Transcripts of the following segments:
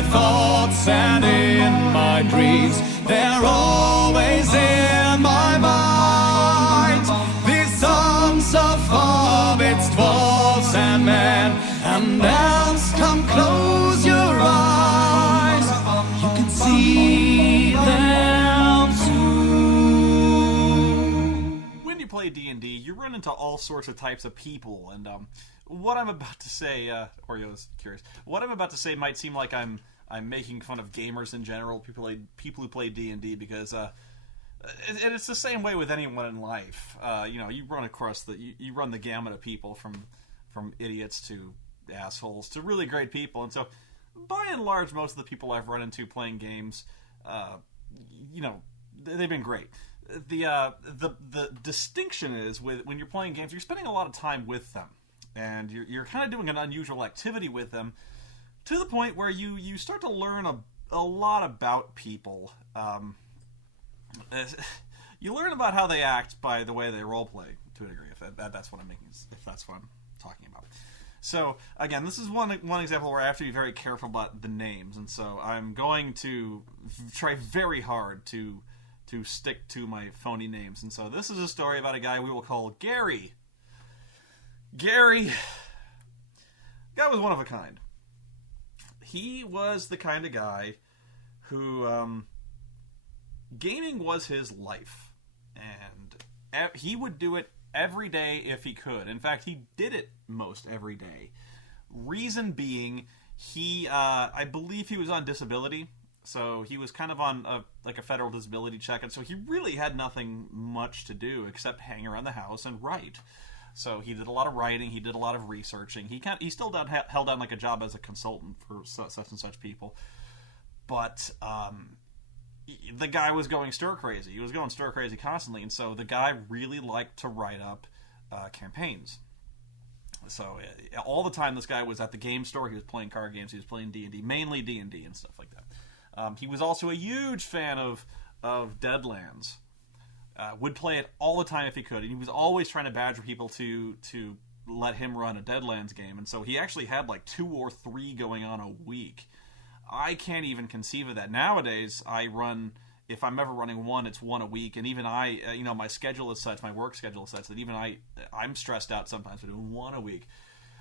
my thoughts and in my dreams, they're always in my mind. These songs of hobbits, dwarves and men, and elves, come close your eyes. You can see them too. When you play D&D, you run into all sorts of types of people, and what I'm about to say, Oreo's curious. What I'm about to say might seem like I'm making fun of gamers in general, people who play D&D, because it's the same way with anyone in life. You run across you run the gamut of people from idiots to assholes to really great people, and so by and large, most of the people I've run into playing games, they've been great. The distinction is when you're playing games, you're spending a lot of time with them. And you're kind of doing an unusual activity with them to the point where you start to learn a lot about people. You learn about how they act by the way they roleplay, to a degree, if that's what I'm talking about. So, again, this is one example where I have to be very careful about the names, and so I'm going to try very hard to stick to my phony names. And so this is a story about a guy we will call Gary. Gary, guy was one of a kind. He was the kind of guy who, gaming was his life. And he would do it every day if he could. In fact, he did it most every day. Reason being, I believe he was on disability. So he was kind of on a federal disability check. And so he really had nothing much to do except hang around the house and write. So he did a lot of writing, he did a lot of researching. He still held down like a job as a consultant for such and such people. But the guy was going stir crazy. He was going stir crazy constantly, and so the guy really liked to write up campaigns. So all the time this guy was at the game store, he was playing card games, he was playing D&D, mainly D&D and stuff like that. He was also a huge fan of Deadlands. Would play it all the time if he could, and he was always trying to badger people to let him run a Deadlands game, and so he actually had like 2 or 3 going on a week. I can't even conceive of that. Nowadays, if I'm ever running one, it's one a week, and even my schedule is such, my work schedule is such, that even I'm stressed out sometimes for doing one a week.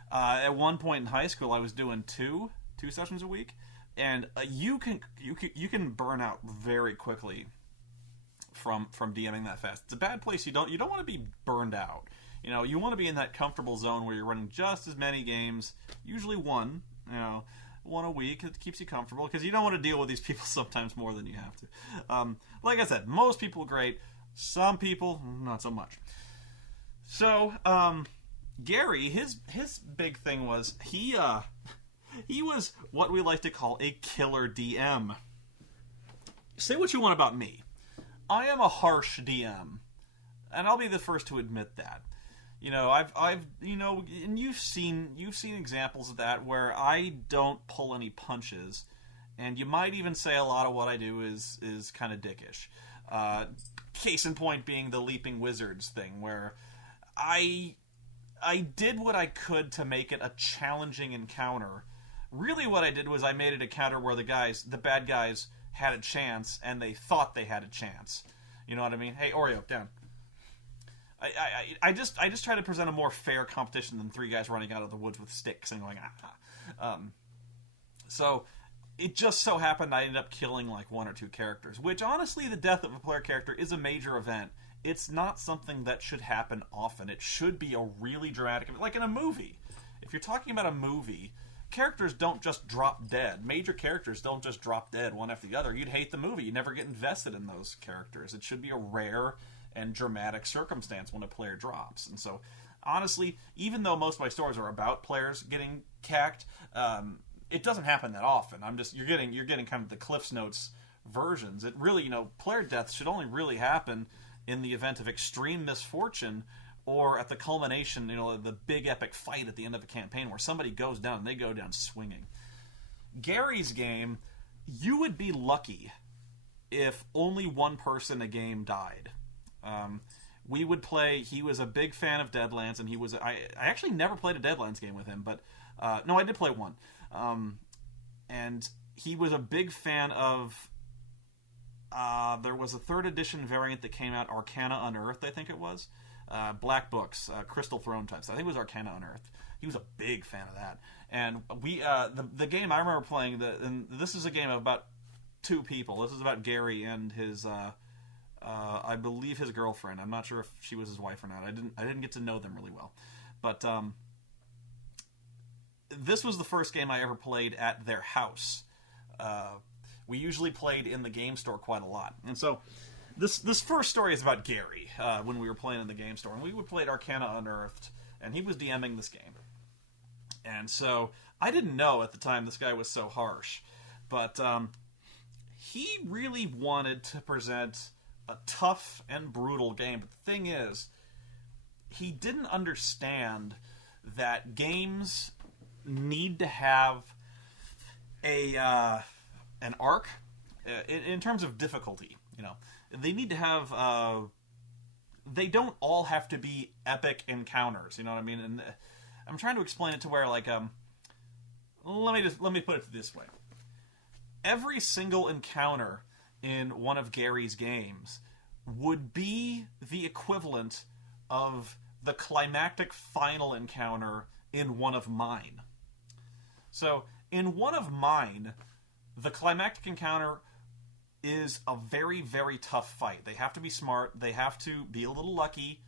At one point in high school, I was doing two sessions a week, and you can burn out very quickly from DMing that fast. It's a bad place. You don't want to be burned out. You want to be in that comfortable zone where you're running just as many games, usually one a week. It keeps you comfortable because you don't want to deal with these people sometimes more than you have to. Like I said, most people great, some people not so much. So Gary, his big thing was he was what we like to call a killer DM. Say what you want about me, I am a harsh DM, and I'll be the first to admit that. I've and you've seen examples of that where I don't pull any punches, and you might even say a lot of what I do is kind of dickish. Case in point being the Leaping Wizards thing, where I did what I could to make it a challenging encounter. Really, what I did was I made it a counter where the bad guys had a chance, and they thought they had a chance. You know what I mean? Hey, Oreo, down. I just try to present a more fair competition than 3 guys running out of the woods with sticks and going, So it just so happened I ended up killing like 1 or 2 characters, which honestly, the death of a player character is a major event. It's not something that should happen often. It should be a really dramatic, like in a movie. If you're talking about a movie, characters don't just drop dead. Major characters don't just drop dead one after the other. You'd hate the movie. You never get invested in those characters. It should be a rare and dramatic circumstance when a player drops. And so, honestly, even though most of my stories are about players getting cacked, it doesn't happen that often. You're getting kind of the Cliff's Notes versions. It really, player deaths should only really happen in the event of extreme misfortune, or at the culmination, the big epic fight at the end of a campaign where somebody goes down and they go down swinging. Gary's game, you would be lucky if only one person a game died. We would play, he was a big fan of Deadlands, and I actually never played a Deadlands game with him, but no, I did play one. And he was a big fan of. There was a 3rd edition variant that came out, Arcana Unearthed, I think it was. Black Books, Crystal Throne types. I think it was Arcana Unearthed. He was a big fan of that. And we, the game I remember playing, and this is a game of about 2 people. This is about Gary and his, I believe his girlfriend. I'm not sure if she was his wife or not. I didn't get to know them really well. But, this was the first game I ever played at their house. We usually played in the game store quite a lot. And so, this first story is about Gary, when we were playing in the game store. And we would play Arcana Unearthed, and he was DMing this game. And so, I didn't know at the time this guy was so harsh. But, he really wanted to present a tough and brutal game. But the thing is, he didn't understand that games need to have an arc in terms of difficulty. You know, they need to have. They don't all have to be epic encounters. You know what I mean? And I'm trying to explain it to where, like, let me put it this way. Every single encounter in one of Gary's games would be the equivalent of the climactic final encounter in one of mine. So, in one of mine, the climactic encounter is a very, very tough fight. They have to be smart. They have to be a little lucky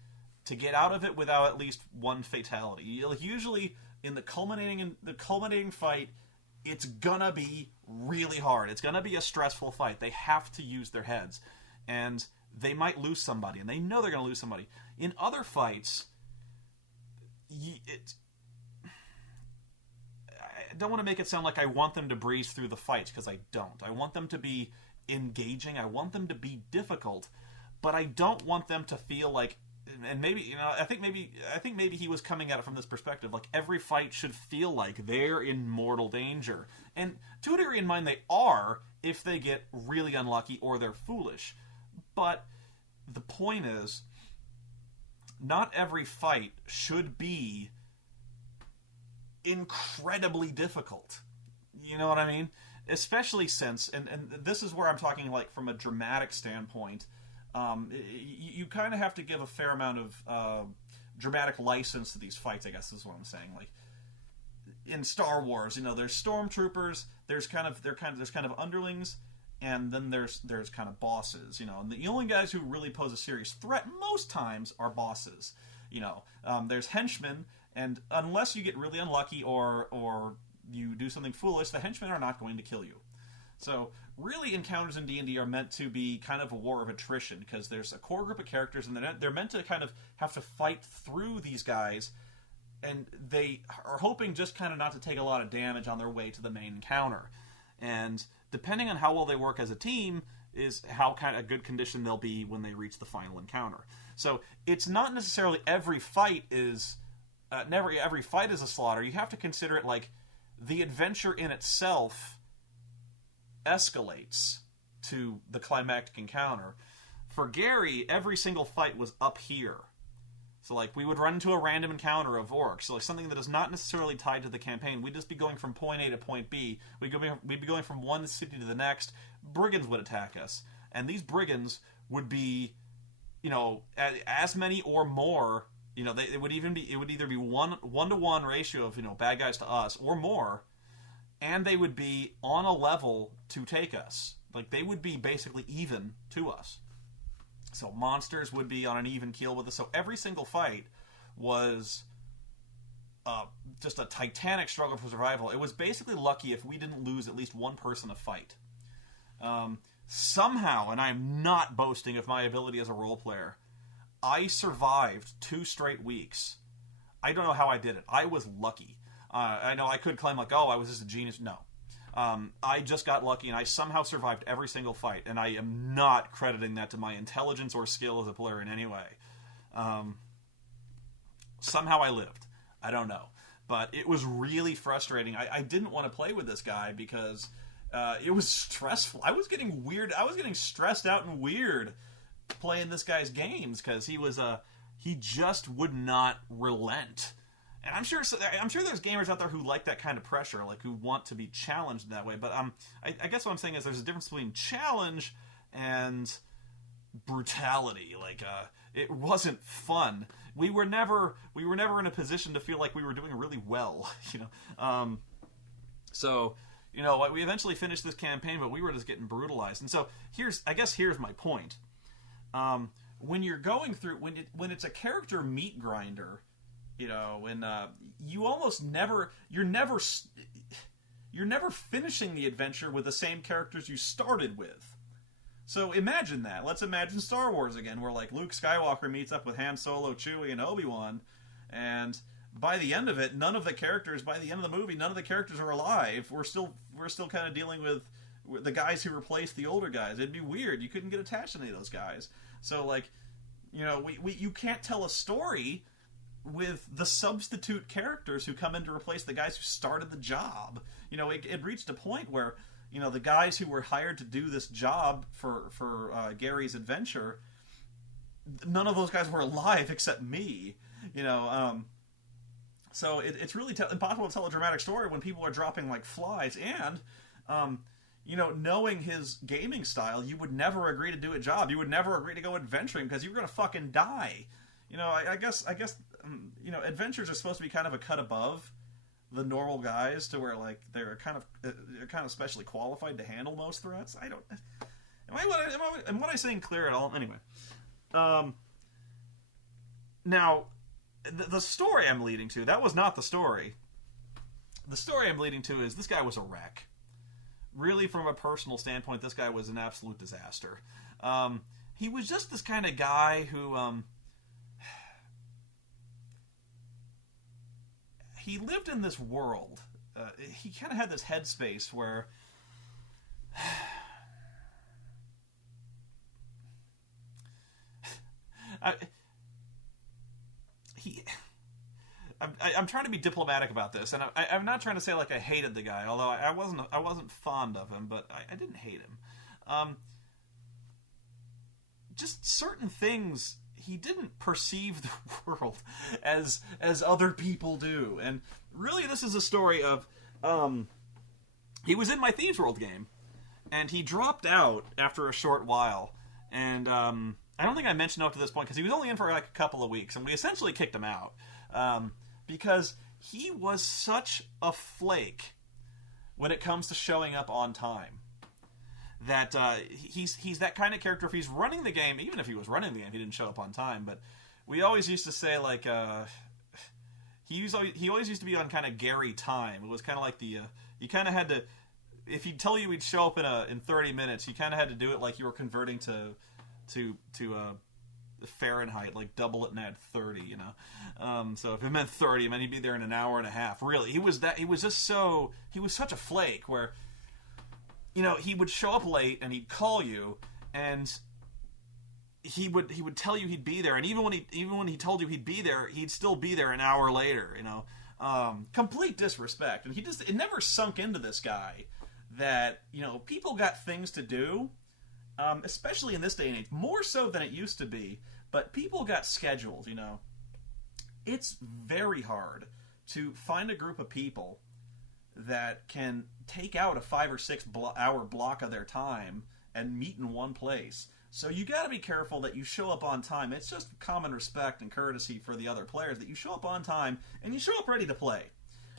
to get out of it without at least one fatality. Like, usually, in the culminating fight, it's gonna be really hard. It's gonna be a stressful fight. They have to use their heads. And they might lose somebody, and they know they're gonna lose somebody. In other fights, I don't want to make it sound like I want them to breeze through the fights, because I don't. I want them to be engaging. I want them to be difficult, but I don't want them to feel like, and maybe, you know, I think maybe he was coming at it from this perspective, like every fight should feel like they're in mortal danger. And to a degree in mind, they are, if they get really unlucky or they're foolish. But the point is, not every fight should be incredibly difficult. You know what I mean? Especially since, and this is where I'm talking, like, from a dramatic standpoint, you kind of have to give a fair amount of dramatic license to these fights, I guess is what I'm saying. Like, in Star Wars, you know, there's stormtroopers, there's kind of underlings, and then there's kind of bosses, you know. And the only guys who really pose a serious threat most times are bosses. You know, there's henchmen, and unless you get really unlucky or you do something foolish, the henchmen are not going to kill you. So, really, encounters in D&D are meant to be kind of a war of attrition, because there's a core group of characters, and they're meant to kind of have to fight through these guys, and they are hoping just kind of not to take a lot of damage on their way to the main encounter. And depending on how well they work as a team is how kind of good condition they'll be when they reach the final encounter. So, it's not necessarily every fight is every fight is a slaughter. You have to consider it like the adventure in itself escalates to the climactic encounter. For Gary, every single fight was up here. So, like, we would run into a random encounter of orcs, so like something that is not necessarily tied to the campaign. We'd just be going from point A to point B. We'd be going from one city to the next. Brigands would attack us, and these brigands would be, you know, as many or more. You know, it would either be one to one ratio of, you know, bad guys to us or more, and they would be on a level to take us. Like, they would be basically even to us. So monsters would be on an even keel with us. So every single fight was just a titanic struggle for survival. It was basically lucky if we didn't lose at least one person a fight. Somehow, and I'm not boasting of my ability as a role player, I survived 2 straight weeks. I don't know how I did it. I was lucky. I know I could claim, like, oh, I was just a genius. No. I just got lucky, and I somehow survived every single fight, and I am not crediting that to my intelligence or skill as a player in any way. Somehow I lived. I don't know. But it was really frustrating. I didn't want to play with this guy because it was stressful. I was getting weird. I was getting stressed out and weird playing this guy's games because he just would not relent. And I'm sure there's gamers out there who like that kind of pressure, like who want to be challenged in that way. But I guess what I'm saying is there's a difference between challenge and brutality. Like it wasn't fun. We were never in a position to feel like we were doing really well, you know. So, you know, we eventually finished this campaign, but we were just getting brutalized. And so here's my point. When you're going through when it's a character meat grinder, you know, when you almost never you're never finishing the adventure with the same characters you started with. So imagine that. Let's imagine Star Wars again, where like Luke Skywalker meets up with Han Solo, Chewie, and Obi-Wan, and by the end of it, none of the characters are alive. We're still kind of dealing with the guys who replaced the older guys. It'd be weird. You couldn't get attached to any of those guys. So like, you know, you can't tell a story with the substitute characters who come in to replace the guys who started the job. You know, it reached a point where, you know, the guys who were hired to do this job for Gary's adventure, none of those guys were alive except me. You know, so it's really impossible to tell a dramatic story when people are dropping like flies. And, you know, knowing his gaming style, you would never agree to do a job. You would never agree to go adventuring because you were going to fucking die. You know, I guess, you know, adventures are supposed to be kind of a cut above the normal guys to where, like, they're kind of specially qualified to handle most threats. I don't... Am I saying clear at all? Anyway. Now, the story I'm leading to, that was not the story. The story I'm leading to is this guy was a wreck. Really, from a personal standpoint, this guy was an absolute disaster. He was just this kind of guy who... he lived in this world. He kind of had this headspace where... I'm trying to be diplomatic about this, and I'm not trying to say like I hated the guy, although I wasn't fond of him, but I didn't hate him. Just certain things, he didn't perceive the world as other people do, and really this is a story of he was in my Thieves World game, and he dropped out after a short while, and I don't think I mentioned up to this point because he was only in for like a couple of weeks, and we essentially kicked him out because he was such a flake when it comes to showing up on time. That he's that kind of character. If he's running the game, even if he was running the game, he didn't show up on time. But we always used to say like he always used to be on kind of Gary time. It was kind of like the you kind of had to, if he'd tell you he'd show up in 30 minutes, you kind of had to do it like you were converting to Fahrenheit, like double it and add 30. You know, so if it meant 30, it meant he'd be there in an hour and a half. Really, he was such a flake where. You know, he would show up late and he'd call you, and he would tell you he'd be there, and even when he told you he'd be there, he'd still be there an hour later. You know, complete disrespect, and it never sunk into this guy that, you know, people got things to do, especially in this day and age, more so than it used to be. But people got schedules. You know, it's very hard to find a group of people that can take out a 5 or 6 hour block of their time and meet in one place. So you got to be careful that you show up on time. It's just common respect and courtesy for the other players that you show up on time and you show up ready to play.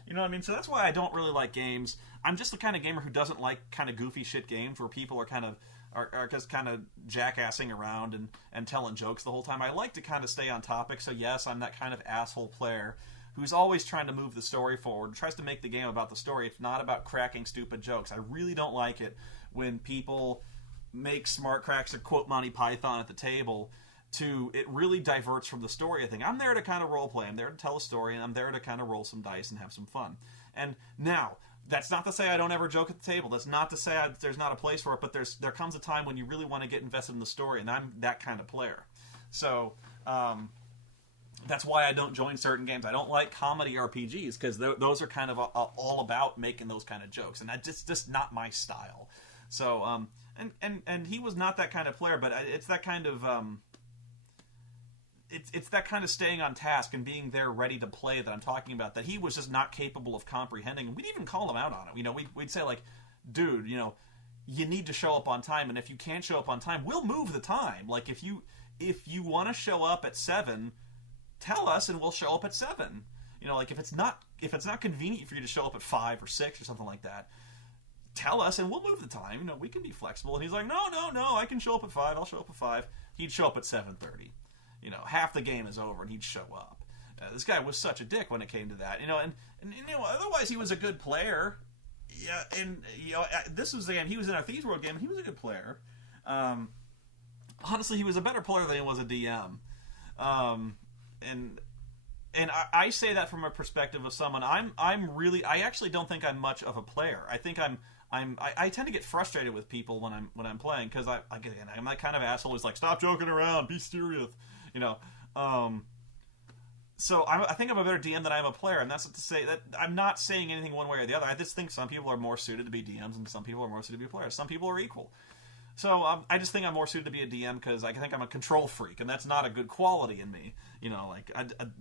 You know what I mean? So that's why I don't really like games. I'm just the kind of gamer who doesn't like kind of goofy shit games where people are just kind of jackassing around and telling jokes the whole time. I like to kind of stay on topic. So yes, I'm that kind of asshole player who's always trying to move the story forward, tries to make the game about the story. It's not about cracking stupid jokes. I really don't like it when people make smart cracks or quote Monty Python at the table. It really diverts from the story, I think. I'm there to kind of role play. I'm there to tell a story, and I'm there to kind of roll some dice and have some fun. And now, that's not to say I don't ever joke at the table. That's not to say there's not a place for it, but there comes a time when you really want to get invested in the story, and I'm that kind of player. So, that's why I don't join certain games. I don't like comedy RPGs because those are kind of all about making those kind of jokes, and that's just not my style. So, and he was not that kind of player, but it's that kind of it's that kind of staying on task and being there ready to play that I'm talking about, that he was just not capable of comprehending. And we'd even call him out on it. You know, we'd say, like, dude, you know, you need to show up on time, and if you can't show up on time, we'll move the time. Like, if you want to show up at 7, tell us and we'll show up at 7. You know, like, if it's not convenient for you to show up at 5 or 6 or something like that, tell us and we'll move the time. You know, we can be flexible. And he's like, no, I can show up at 5. I'll show up at 5. He'd show up at 7:30. You know, half the game is over and he'd show up. This guy was such a dick when it came to that. You know, and you know, otherwise he was a good player. Yeah, and you know, this was the game. He was in our Thieves World game, and he was a good player. Honestly, he was a better player than he was a DM. And I say that from a perspective of someone. I actually don't think I'm much of a player. I think I tend to get frustrated with people when I'm playing, because I'm that kind of asshole who's like, stop joking around, be serious, you know. So I think I'm a better DM than I am a player, and that's to say that I'm not saying anything one way or the other. I just think some people are more suited to be DMs, and some people are more suited to be players. Some people are equal. So I just think I'm more suited to be a DM because I think I'm a control freak, and that's not a good quality in me. You know, like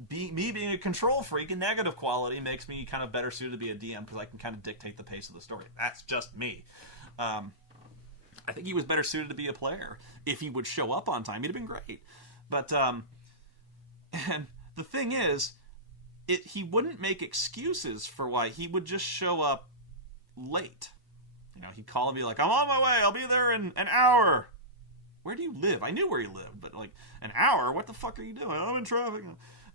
me being a control freak, a negative quality, makes me kind of better suited to be a DM because I can kind of dictate the pace of the story. That's just me. I think he was better suited to be a player. If he would show up on time, he'd have been great. But and the thing is, he wouldn't make excuses for why. He would just show up late. You know, he'd call and be like, I'm on my way, I'll be there in an hour. Where do you live? I knew where he lived, but like, an hour? What the fuck are you doing? I'm in traffic.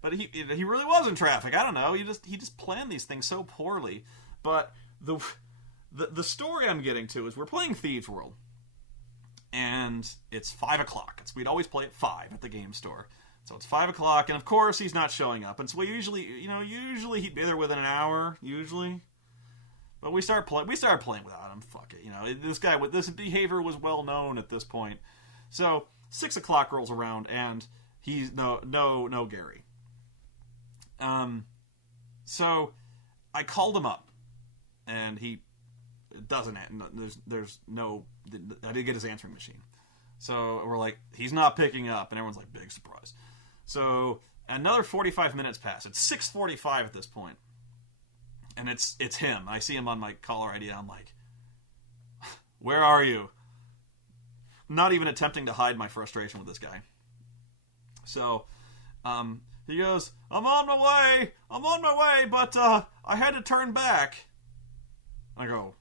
But he really was in traffic. I don't know. He just planned these things so poorly. But the story I'm getting to is we're playing Thieves World. And it's 5 o'clock. We'd always play at 5 at the game store. So it's 5 o'clock, and of course he's not showing up. And so we usually he'd be there within an hour, usually. But we started playing without him. Fuck it, you know. This behavior was well known at this point. So 6 o'clock rolls around, and he's no Gary. So I called him up, and he doesn't. There's no. I didn't get his answering machine. So we're like, he's not picking up, and everyone's like, big surprise. So another 45 minutes pass. It's 6:45 at this point. And it's him. I see him on my caller ID. I'm like, where are you? Not even attempting to hide my frustration with this guy. So he goes, I'm on my way, but I had to turn back. I go,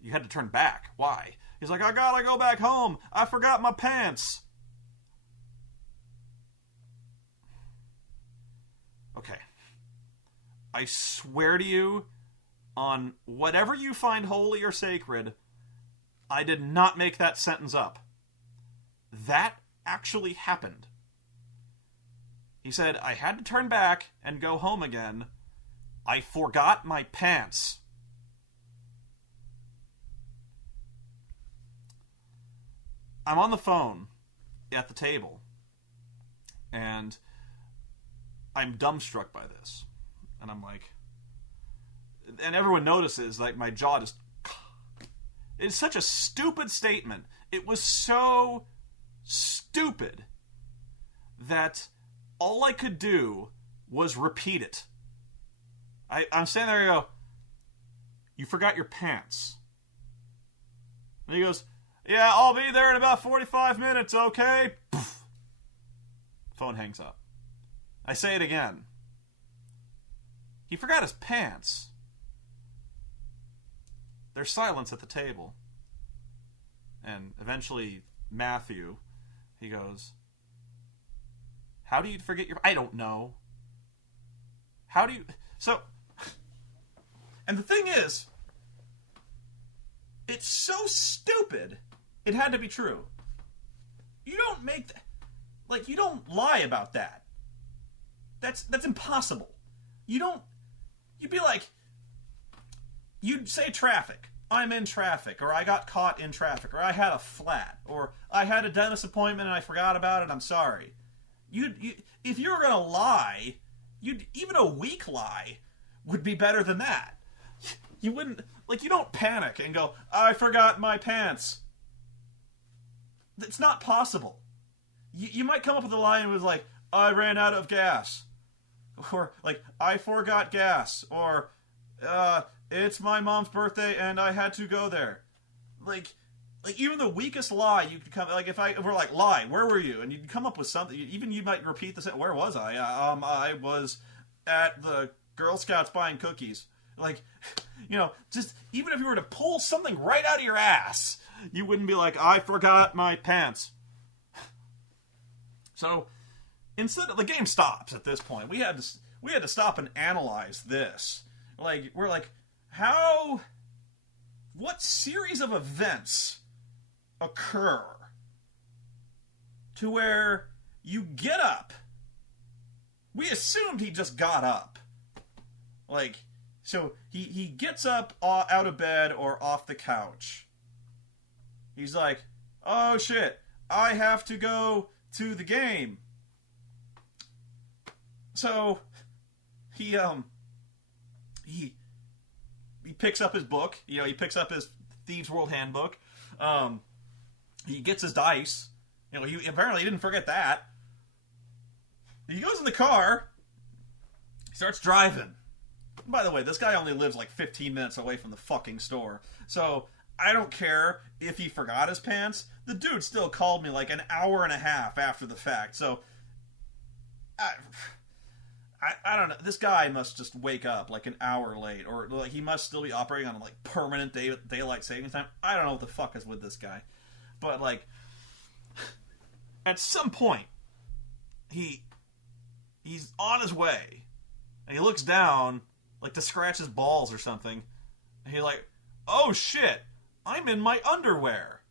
you had to turn back? Why? He's like, I gotta go back home. I forgot my pants. Okay. I swear to you, on whatever you find holy or sacred, I did not make that sentence up. That actually happened. He said, I had to turn back and go home again. I forgot my pants. I'm on the phone at the table, and I'm dumbstruck by this. And I'm like, and everyone notices, like, my jaw just, it's such a stupid statement. It was so stupid that all I could do was repeat it. I'm standing there and I go, you forgot your pants. And he goes, yeah, I'll be there in about 45 minutes, okay? Poof. Phone hangs up. I say it again. He forgot his pants. There's silence at the table. And eventually, Matthew, he goes, how do you forget your... I don't know. How do you... So... And the thing is, it's so stupid, it had to be true. You don't make... Like, you don't lie about that. That's impossible. You don't... You'd be like... You'd say traffic. I'm in traffic. Or I got caught in traffic. Or I had a flat. Or I had a dentist appointment and I forgot about it. I'm sorry. If you were going to lie, even a weak lie would be better than that. You wouldn't... Like, you don't panic and go, I forgot my pants. It's not possible. you might come up with a line that was like, I ran out of gas. Or, like, I forgot gas. Or, it's my mom's birthday and I had to go there. Like even the weakest lie you could come, like, if we're like, lie, where were you? And you'd come up with something, even you might repeat the same, where was I? I was at the Girl Scouts buying cookies. Like, just, even if you were to pull something right out of your ass, you wouldn't be like, I forgot my pants. So, instead, the game stops at this point. We had to stop and analyze this. Like, we're like, what series of events occur to where you get up? We assumed he just got up. Like, so he gets up out of bed or off the couch. He's like, oh shit, I have to go to the game. So he picks up his book. He picks up his Thieves World Handbook. He gets his dice. He apparently didn't forget that. He goes in the car. He starts driving. By the way, this guy only lives like 15 minutes away from the fucking store. So I don't care if he forgot his pants. The dude still called me like an hour and a half after the fact. So I don't know. This guy must just wake up like an hour late, or like he must still be operating on like permanent daylight savings time. I don't know what the fuck is with this guy, but like at some point he's on his way, and he looks down like to scratch his balls or something. And he's like, "Oh shit, I'm in my underwear."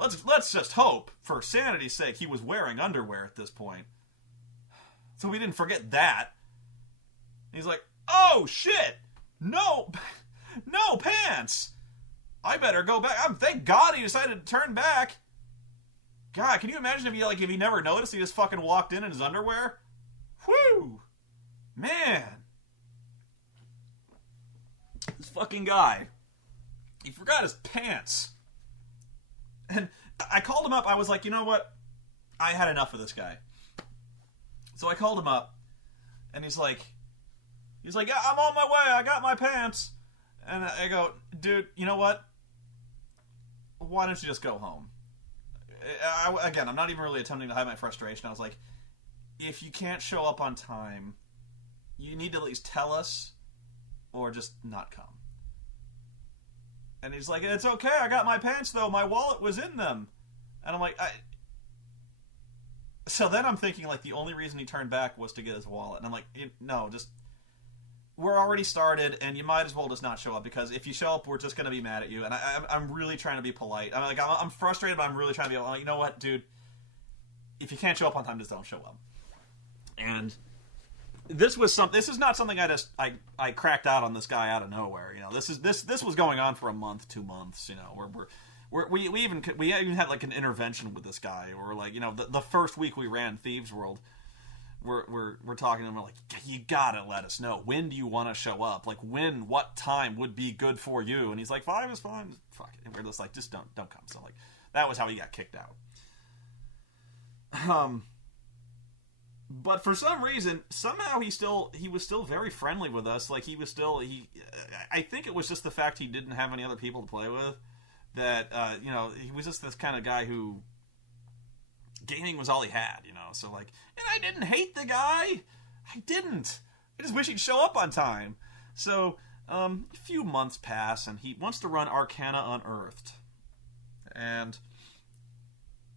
Let's just hope, for sanity's sake, he was wearing underwear at this point. So we didn't forget that. He's like, oh shit! No pants! I better go back. Thank God he decided to turn back. God, can you imagine if he never noticed, he just fucking walked in his underwear? Whew! Man. This fucking guy. He forgot his pants. And I called him up. I was like, you know what? I had enough of this guy. So I called him up, and he's like, yeah, I'm on my way. I got my pants. And I go, dude, you know what? Why don't you just go home? Again, I'm not even really attempting to hide my frustration. I was like, if you can't show up on time, you need to at least tell us, or just not come. And he's like, it's okay. I got my pants, though. My wallet was in them. And I'm like, So then I'm thinking, like, the only reason he turned back was to get his wallet. And I'm like, no, just, we're already started, and you might as well just not show up, because if you show up, we're just going to be mad at you. And I'm really trying to be polite. I'm frustrated, but I'm really trying to be, I'm like, you know what, dude? If you can't show up on time, just don't show up. And this is not something I cracked out on this guy out of nowhere. This was going on for a month, 2 months. We even had like an intervention with this guy, or like, the first week we ran Thieves World, we're talking to him, we're like, you gotta let us know, when do you want to show up, like what time would be good for you? And he's like, 5 is fine. Fuck it. And we're just like, just don't come. So like, that was how he got kicked out. But for some reason, somehow he was still very friendly with us. Like, I think it was just the fact he didn't have any other people to play with, that, he was just this kind of guy who gaming was all he had, so like, and I didn't hate the guy. I didn't. I just wish he'd show up on time. So, a few months pass, and he wants to run Arcana Unearthed. And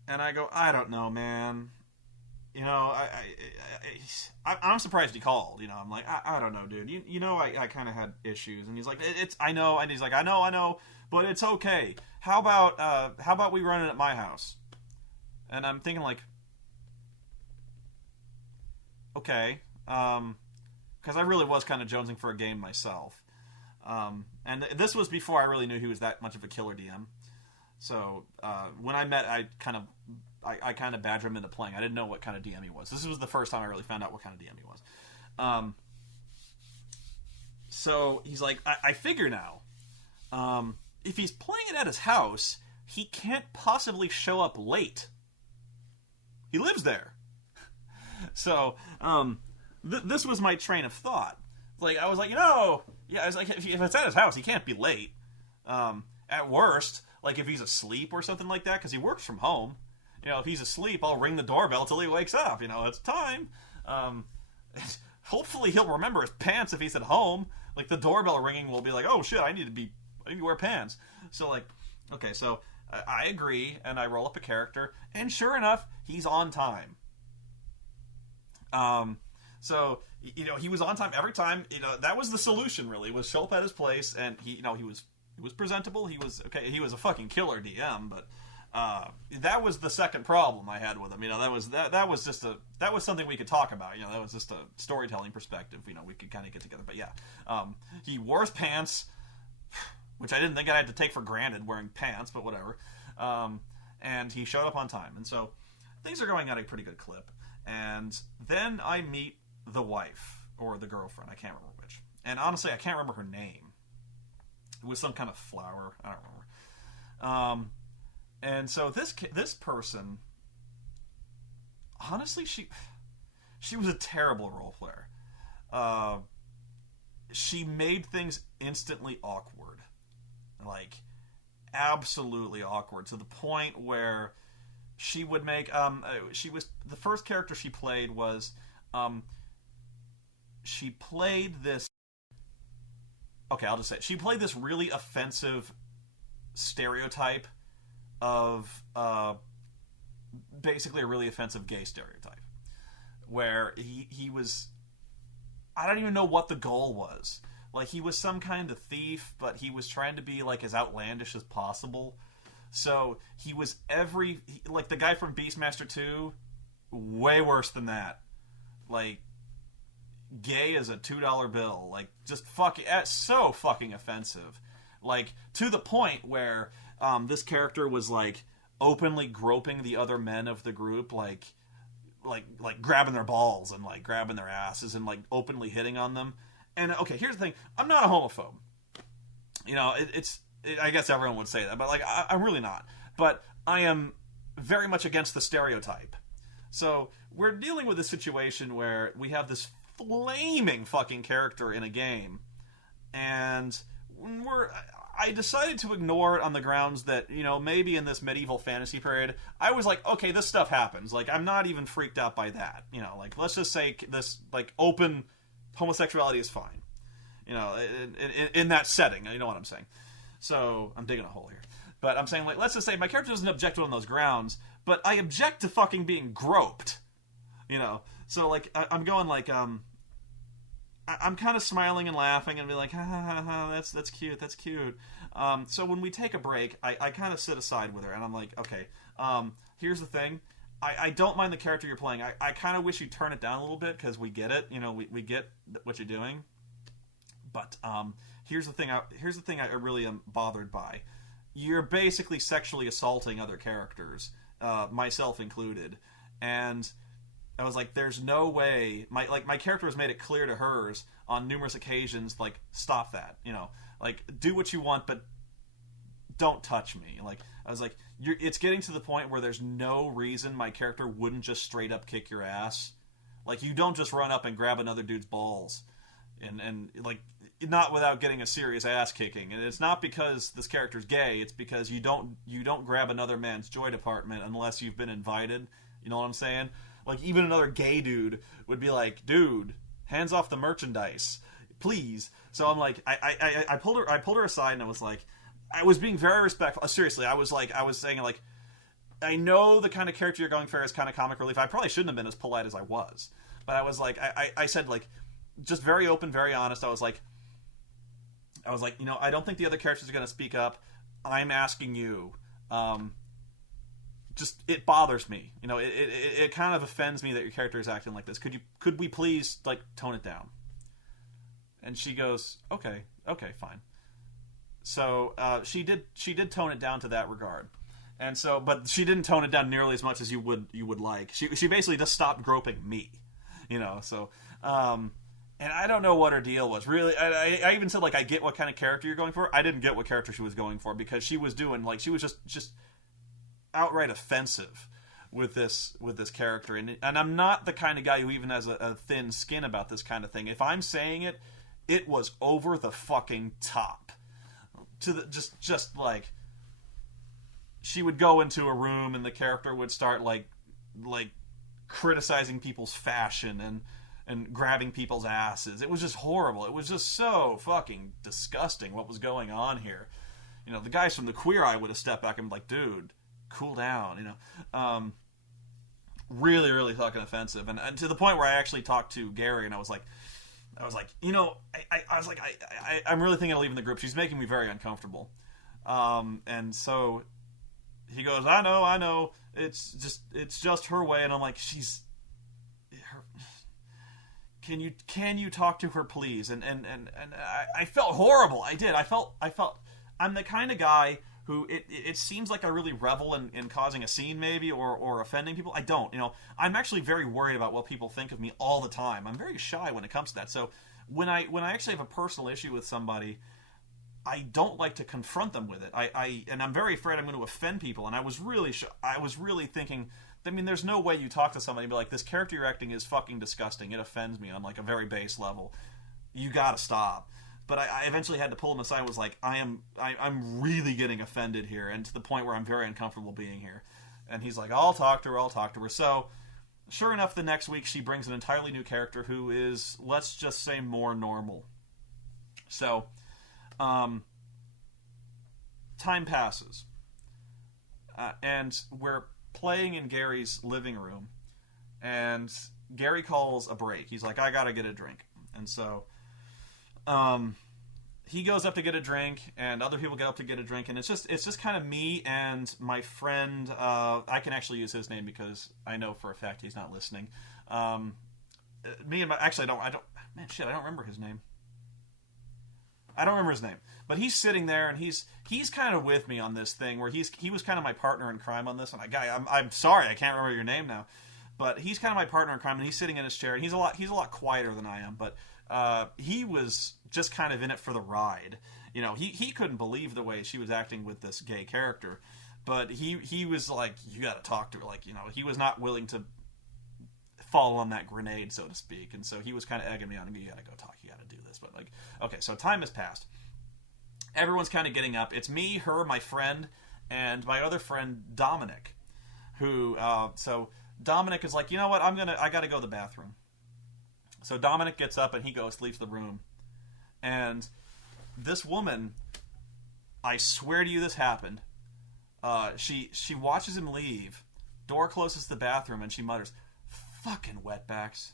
I go, I don't know, man. I'm surprised he called. I'm like, I don't know, dude. I kind of had issues. And he's like, I know. And he's like, I know, but it's okay. How about we run it at my house? And I'm thinking like, okay, because I really was kind of jonesing for a game myself. And this was before I really knew he was that much of a killer DM. So when I met, I kind of badgered him into playing. I didn't know what kind of DM he was. This was the first time I really found out what kind of DM he was. So he's like, I figure now, if he's playing it at his house, he can't possibly show up late. He lives there. So, this was my train of thought. Like, I was like, I was like, if it's at his house, he can't be late. At worst, like, if he's asleep or something like that, because he works from home, if he's asleep, I'll ring the doorbell till he wakes up. It's time. Hopefully he'll remember his pants if he's at home. Like, the doorbell ringing will be like, oh shit, I need to wear pants. So, like, okay, so I agree, and I roll up a character, and sure enough, he's on time. So, he was on time every time. That was the solution, really, was show up at his place, and he was presentable. He was okay. He was a fucking killer DM, but that was the second problem I had with him. That was something we could talk about. That was just a storytelling perspective. We could kind of get together. But yeah, he wore his pants, which I didn't think I had to take for granted, wearing pants, but whatever. And he showed up on time, and so things are going at a pretty good clip. And then I meet the wife or the girlfriend. I can't remember which. And honestly, I can't remember her name. It was some kind of flower. I don't remember. And so this person, honestly, she was a terrible role player. She made things instantly awkward, like absolutely awkward, to the point where she would make the first character she played was she played this. Okay, I'll just say it. She played this really offensive stereotype of basically a really offensive gay stereotype, where he was, I don't even know what the goal was. Like, he was some kind of thief, but he was trying to be like as outlandish as possible. So he was like the guy from Beastmaster 2, way worse than that. Like, gay as a $2 bill. Like, just so fucking offensive. Like, to the point where this character was like openly groping the other men of the group, like grabbing their balls and like grabbing their asses and like openly hitting on them. And okay, here's the thing: I'm not a homophobe. I guess everyone would say that, but like I'm really not. But I am very much against the stereotype. So we're dealing with a situation where we have this flaming fucking character in a game, and I decided to ignore it on the grounds that, maybe in this medieval fantasy period, I was like, okay, this stuff happens. Like, I'm not even freaked out by that. Like, let's just say this, like, open homosexuality is fine. In that setting, you know what I'm saying. So, I'm digging a hole here. But I'm saying, like, let's just say my character doesn't object to it on those grounds, but I object to fucking being groped. So, like, I'm going, like, I'm kind of smiling and laughing and be like, ha ha ha ha, that's cute, that's cute. So when we take a break, I kind of sit aside with her, and I'm like, okay, here's the thing. I don't mind the character you're playing. I kind of wish you'd turn it down a little bit, because we get it. We get what you're doing. But here's the thing I really am bothered by. You're basically sexually assaulting other characters, myself included, and I was like, there's no way. My character has made it clear to hers on numerous occasions, like, stop that. Like, do what you want, but don't touch me. Like, I was like, it's getting to the point where there's no reason my character wouldn't just straight up kick your ass. Like, you don't just run up and grab another dude's balls, and like, not without getting a serious ass kicking. And it's not because this character's gay. It's because you don't grab another man's joy department unless you've been invited. You know what I'm saying? Like, even another gay dude would be like, dude, hands off the merchandise, please. So I'm like, I pulled her aside, and I was like, I was being very respectful. Seriously, I was saying, like, I know the kind of character you're going for is kind of comic relief. I probably shouldn't have been as polite as I was. But I was like, I said, like, just very open, very honest. I was like, I don't think the other characters are going to speak up. I'm asking you. Just, it bothers me. It kind of offends me that your character is acting like this. Could we please, like, tone it down? And she goes, okay, fine. So she did tone it down to that regard. And so, but she didn't tone it down nearly as much as you would like. She basically just stopped groping me. So and I don't know what her deal was. Really, I even said, like, I get what kind of character you're going for. I didn't get what character she was going for, because she was doing, like, she was just outright offensive with this character, and I'm not the kind of guy who even has a thin skin about this kind of thing. If I'm saying it, it was over the fucking top. To the just like, she would go into a room and the character would start like criticizing people's fashion and grabbing people's asses. It was just horrible. It was just so fucking disgusting what was going on here. You know, the guys from the Queer Eye would have stepped back and been like, dude, cool down, you know. Really, really fucking offensive. And to the point where I actually talked to Gary and I was like, you know, I'm really thinking of leaving the group. She's making me very uncomfortable. And so he goes, I know. It's just her way. And I'm like, can you talk to her, please? And I felt horrible. I did. I felt I'm the kind of guy who it seems like I really revel in causing a scene, maybe, or offending people. I don't. You know, I'm actually very worried about what people think of me all the time. I'm very shy when it comes to that. So when I actually have a personal issue with somebody, I don't like to confront them with it. And I'm very afraid I'm going to offend people. And I was really thinking, I mean, there's no way you talk to somebody and be like, this character you're acting is fucking disgusting. It offends me on like a very base level. You got to stop. But I eventually had to pull him aside and was like, I'm really getting offended here, and to the point where I'm very uncomfortable being here. And he's like, I'll talk to her. So, sure enough, the next week she brings an entirely new character who is, let's just say, more normal. So, time passes. And we're playing in Gary's living room, and Gary calls a break. He's like, I gotta get a drink. And so he goes up to get a drink, and other people get up to get a drink, and it's just kind of me and my friend. I can actually use his name because I know for a fact he's not listening. Me and my, actually I don't remember his name. I don't remember his name, but he's sitting there and he's kind of with me on this thing where he was kind of my partner in crime on this. And I'm sorry, I can't remember your name now, but he's kind of my partner in crime, and he's sitting in his chair, and he's a lot quieter than I am, but he was just kind of in it for the ride. You know, he couldn't believe the way she was acting with this gay character, but he was like, you got to talk to her, like, you know, he was not willing to fall on that grenade, so to speak, and so he was kind of egging me on. You got to go talk, you got to do this, but like, okay, so time has passed. Everyone's kind of getting up. It's me, her, my friend, and my other friend Dominic, who so Dominic is like, you know what, I got to go to the bathroom. So Dominic gets up and he leaves the room. And this woman, I swear to you this happened, she watches him leave, door closes the bathroom, and she mutters, fucking wetbacks.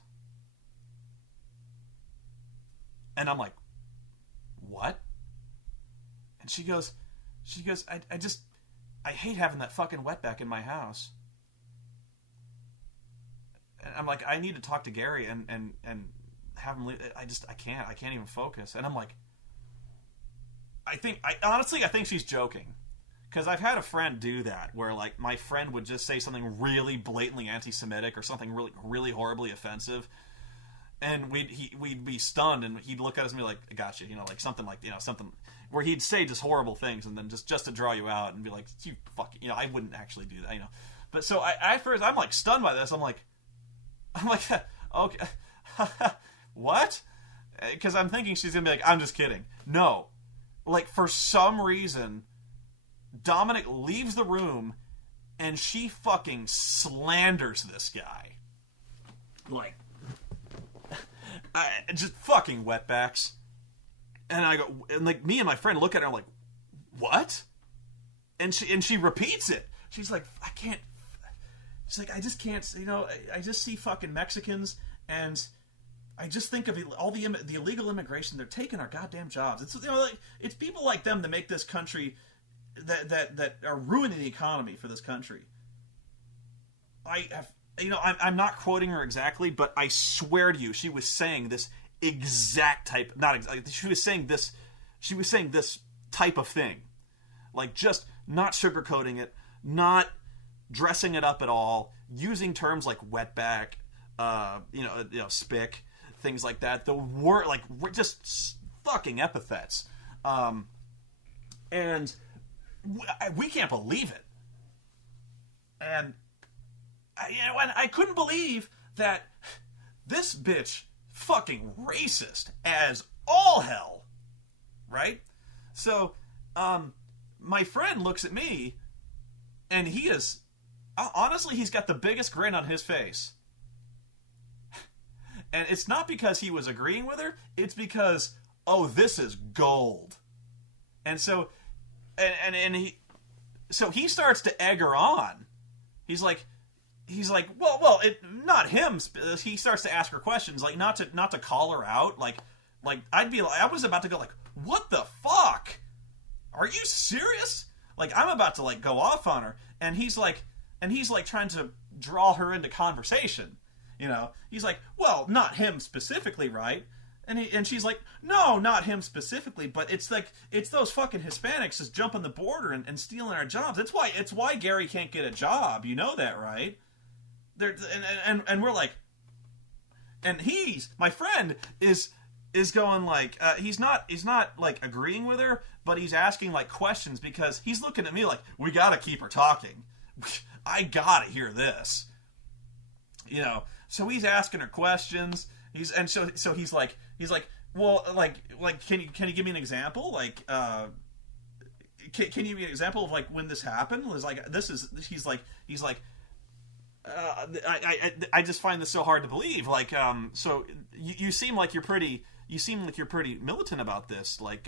And I'm like, what? And she goes, I hate having that fucking wetback in my house. I'm like, I need to talk to Gary and have him leave. I can't even focus. And I'm like, I honestly think she's joking, because I've had a friend do that where, like, my friend would just say something really blatantly anti-Semitic or something really, really horribly offensive, and we'd be stunned, and he'd look at us and be like, I got you, you know, like something where he'd say just horrible things, and then just to draw you out and be like, you fucking, you know, I wouldn't actually do that, you know. But so at first I'm like stunned by this. I'm like, okay, what? Because I'm thinking she's gonna be like, I'm just kidding. No, like, for some reason, Dominic leaves the room and she fucking slanders this guy. Like, just fucking wetbacks. And I go, and like, me and my friend look at her, I'm like, what? And she repeats it. She's like, I can't. She's like, I just can't, you know, I just see fucking Mexicans, and I just think of all the illegal immigration. They're taking our goddamn jobs. It's, you know, like, it's people like them that make this country, that are ruining the economy for this country. I'm not quoting her exactly, but I swear to you, she was saying this exact type, she was saying this type of thing. Like, just not sugarcoating it, not dressing it up at all, using terms like wetback, spick, things like that. The word, like, just fucking epithets. And we can't believe it. And and I couldn't believe that this bitch fucking racist as all hell, right? So, my friend looks at me, and he is, honestly, he's got the biggest grin on his face. And it's not because he was agreeing with her, it's because, oh, this is gold. And so, he starts to egg her on. He's like, well, not him. He starts to ask her questions, like not to call her out. Like I was about to go like, what the fuck? Are you serious? Like, I'm about to like go off on her, and he's like trying to draw her into conversation. You know, he's like, well, not him specifically, right? And she's like, no, not him specifically, but it's those fucking Hispanics just jumping the border and stealing our jobs. It's why Gary can't get a job. You know that, right? And we're like, and my friend is going like, he's not like agreeing with her, but he's asking like questions because he's looking at me like, we gotta keep her talking. I gotta hear this. You know, so he's asking her questions. He's like, well, like, can you give me an example? Like, can you give me an example of like when this happened? He's like, I just find this so hard to believe. Like, so you seem like you're pretty militant about this. Like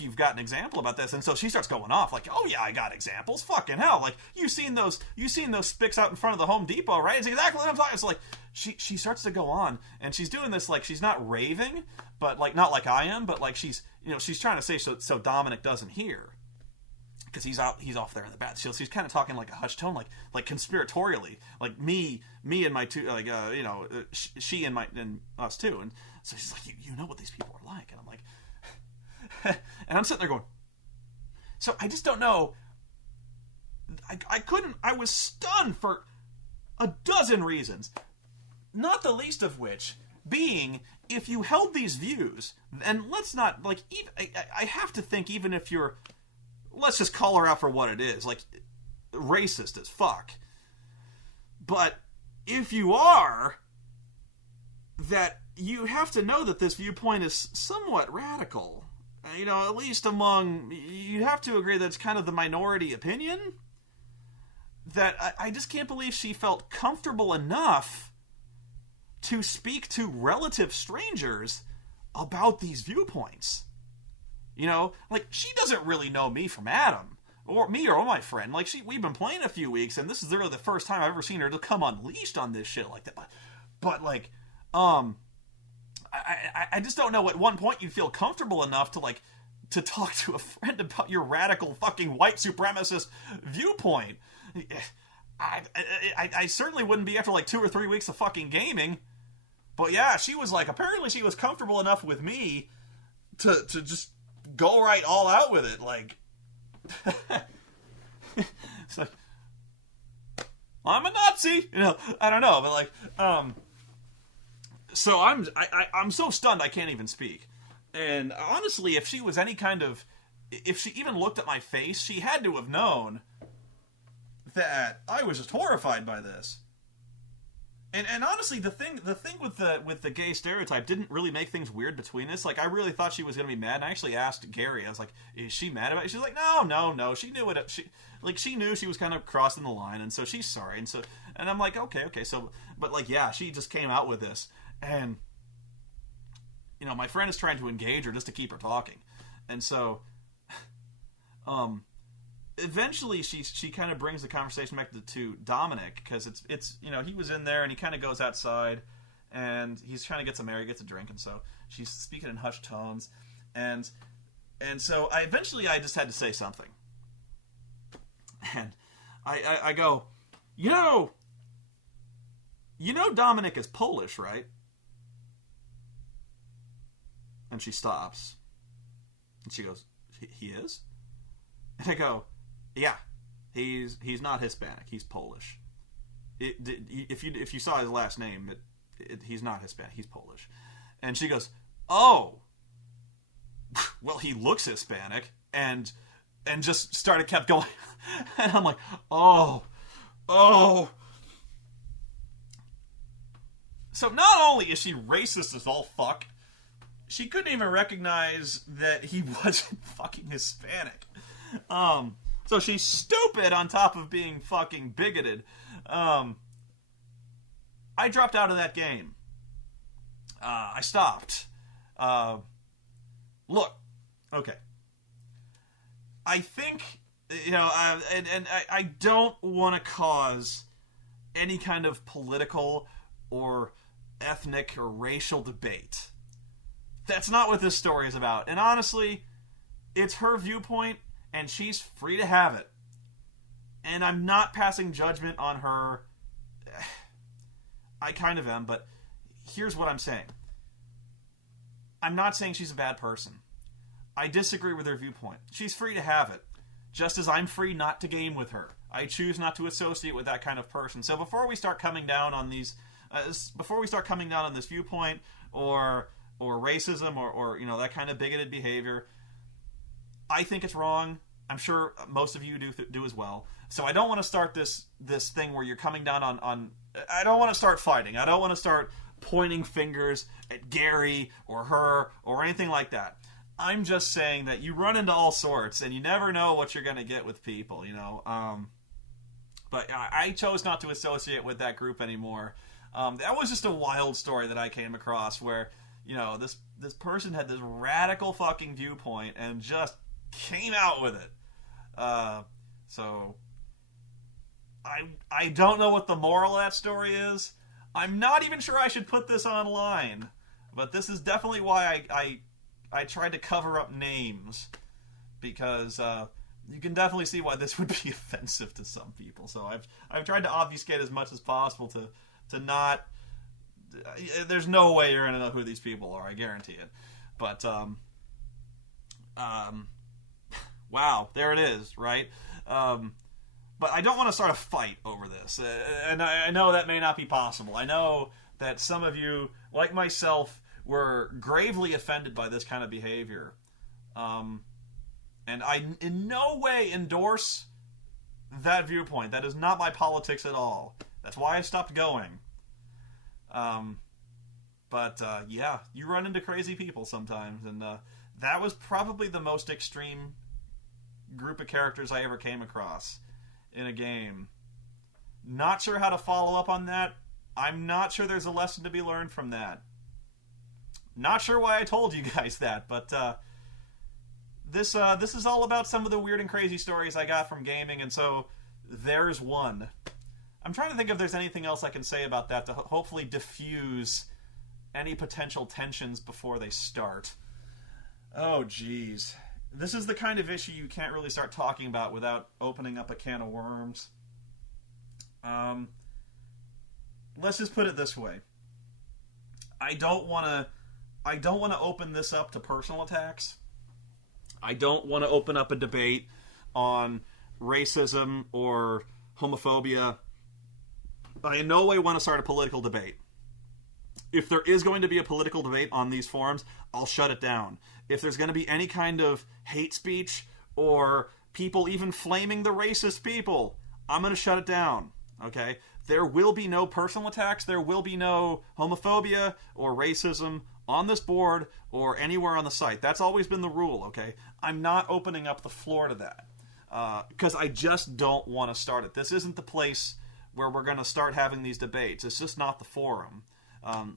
you've got an example about this. And so she starts going off like, oh yeah, I got examples. Fucking hell. Like, you seen those spics out in front of the Home Depot, right? It's exactly what I'm talking. It's like, she starts to go on, and she's doing this like she's not raving, but like not like I am, but like she's trying to say so Dominic doesn't hear. Because he's off there in the bath. So she's kind of talking like a hushed tone, like conspiratorially, like me and my two, like she and us too. And so she's like, you know what these people are like, and I'm like, and I'm sitting there going, so I just don't know. I was stunned for a dozen reasons, not the least of which being, if you held these views, and let's not like, even I have to think, even if you're, let's just call her out for what it is, like racist as fuck. But if you are, that you have to know that this viewpoint is somewhat radical. You know, at least among, you have to agree that it's kind of the minority opinion. That I just can't believe she felt comfortable enough to speak to relative strangers about these viewpoints. You know, like, she doesn't really know me from Adam, or me or my friend. Like, we've been playing a few weeks, and this is really the first time I've ever seen her to come unleashed on this shit like that. But like, I just don't know at one point you'd feel comfortable enough to talk to a friend about your radical fucking white supremacist viewpoint. I certainly wouldn't be after like 2 or 3 weeks of fucking gaming. But yeah, she was like, apparently she was comfortable enough with me to just go right all out with it. Like, it's like, I'm a Nazi, you know. I don't know, but like, so I'm so stunned I can't even speak. And honestly, if she was any kind of, if she even looked at my face, she had to have known that I was just horrified by this. And honestly, the thing with the gay stereotype didn't really make things weird between us. Like, I really thought she was gonna be mad. And I actually asked Gary, I was like, "Is she mad about it?" She's like, "No. She knew it. She knew she was kind of crossing the line, and so she's sorry." And I'm like, okay. So, but like, yeah, she just came out with this, and you know, my friend is trying to engage her just to keep her talking, and so, eventually she kind of brings the conversation back to Dominic, because it's you know, he was in there and he kind of goes outside and he's trying to get some air, he gets a drink, and so she's speaking in hushed tones, and so I just had to say something, and I go, you know Dominic is Polish, right? And she stops and she goes, he is? And I go, yeah, he's not Hispanic. He's Polish. If you saw his last name, he's not Hispanic. He's Polish. And she goes, oh, well, he looks Hispanic, and just kept going. And I'm like, oh, So not only is she racist as all fuck, she couldn't even recognize that he wasn't fucking Hispanic. So she's stupid on top of being fucking bigoted. I dropped out of that game. I stopped. Look, okay. I think, I don't want to cause any kind of political or ethnic or racial debate. That's not what this story is about. And honestly, it's her viewpoint, and she's free to have it. And I'm not passing judgment on her. I kind of am, but here's what I'm saying. I'm not saying she's a bad person. I disagree with her viewpoint. She's free to have it, just as I'm free not to game with her. I choose not to associate with that kind of person. So before we start coming down on these, this viewpoint or racism or that kind of bigoted behavior, I think it's wrong. I'm sure most of you do as well. So I don't want to start this thing where you're coming down on. I don't want to start fighting. I don't want to start pointing fingers at Gary or her or anything like that. I'm just saying that you run into all sorts, and you never know what you're going to get with people, But I chose not to associate with that group anymore. That was just a wild story that I came across where, this person had this radical fucking viewpoint and just came out with it. So I don't know what the moral of that story is. I'm not even sure I should put this online, but this is definitely why I tried to cover up names, because you can definitely see why this would be offensive to some people. So I've tried to obfuscate as much as possible to not. There's no way you're gonna know who these people are. I guarantee it. But wow, there it is, right? But I don't want to start a fight over this, and I know that may not be possible. I know that some of you, like myself, were gravely offended by this kind of behavior. And I in no way endorse that viewpoint. That is not my politics at all. That's why I stopped going. But yeah, you run into crazy people sometimes, and that was probably the most extreme group of characters I ever came across in a game. Not sure how to follow up on that. I'm not sure there's a lesson to be learned from that. Not sure why I told you guys that, but this is all about some of the weird and crazy stories I got from gaming, and so there's one. I'm trying to think if there's anything else I can say about that to hopefully diffuse any potential tensions before they start. Oh, jeez. This is the kind of issue you can't really start talking about without opening up a can of worms. Let's just put it this way. I don't want to open this up to personal attacks. I don't want to open up a debate on racism or homophobia. I in no way want to start a political debate. If there is going to be a political debate on these forums, I'll shut it down. If there's going to be any kind of hate speech or people even flaming the racist people, I'm going to shut it down. Okay? There will be no personal attacks. There will be no homophobia or racism on this board or anywhere on the site. That's always been the rule, okay? I'm not opening up the floor to that because I just don't want to start it. This isn't the place where we're going to start having these debates. It's just not the forum.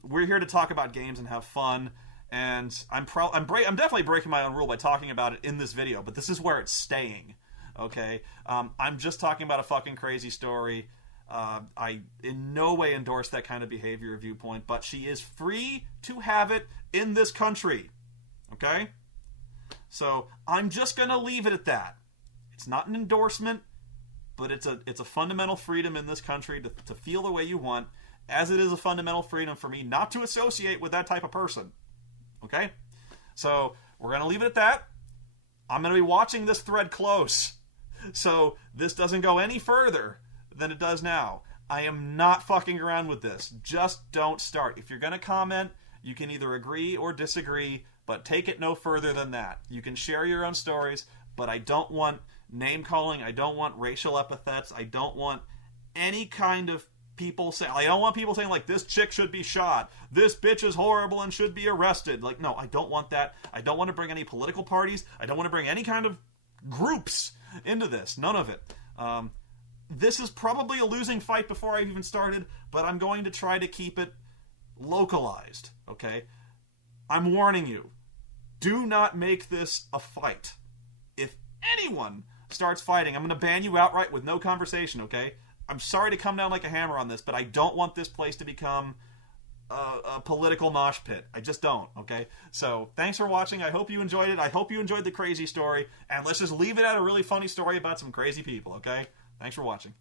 We're here to talk about games and have fun, and I'm definitely breaking my own rule by talking about it in this video, but this is where it's staying, okay? I'm just talking about a fucking crazy story. I in no way endorse that kind of behavior or viewpoint, but she is free to have it in this country, okay? So I'm just going to leave it at that. It's not an endorsement, but it's a fundamental freedom in this country to feel the way you want, as it is a fundamental freedom for me not to associate with that type of person. Okay? So, we're going to leave it at that. I'm going to be watching this thread close, so this doesn't go any further than it does now. I am not fucking around with this. Just don't start. If you're going to comment, you can either agree or disagree, but take it no further than that. You can share your own stories, but I don't want name-calling. I don't want racial epithets. I don't want any kind of people say, I don't want people saying like, this chick should be shot, this bitch is horrible and should be arrested. Like, no, I don't want that. I don't want to bring any political parties. I don't want to bring any kind of groups into this. None of it. This is probably a losing fight before I've even started, but I'm going to try to keep it localized, okay? I'm warning you. Do not make this a fight. If anyone starts fighting, I'm going to ban you outright with no conversation, okay? I'm sorry to come down like a hammer on this, but I don't want this place to become a political mosh pit. I just don't, okay? So, thanks for watching. I hope you enjoyed it. I hope you enjoyed the crazy story, and let's just leave it at a really funny story about some crazy people, okay? Thanks for watching.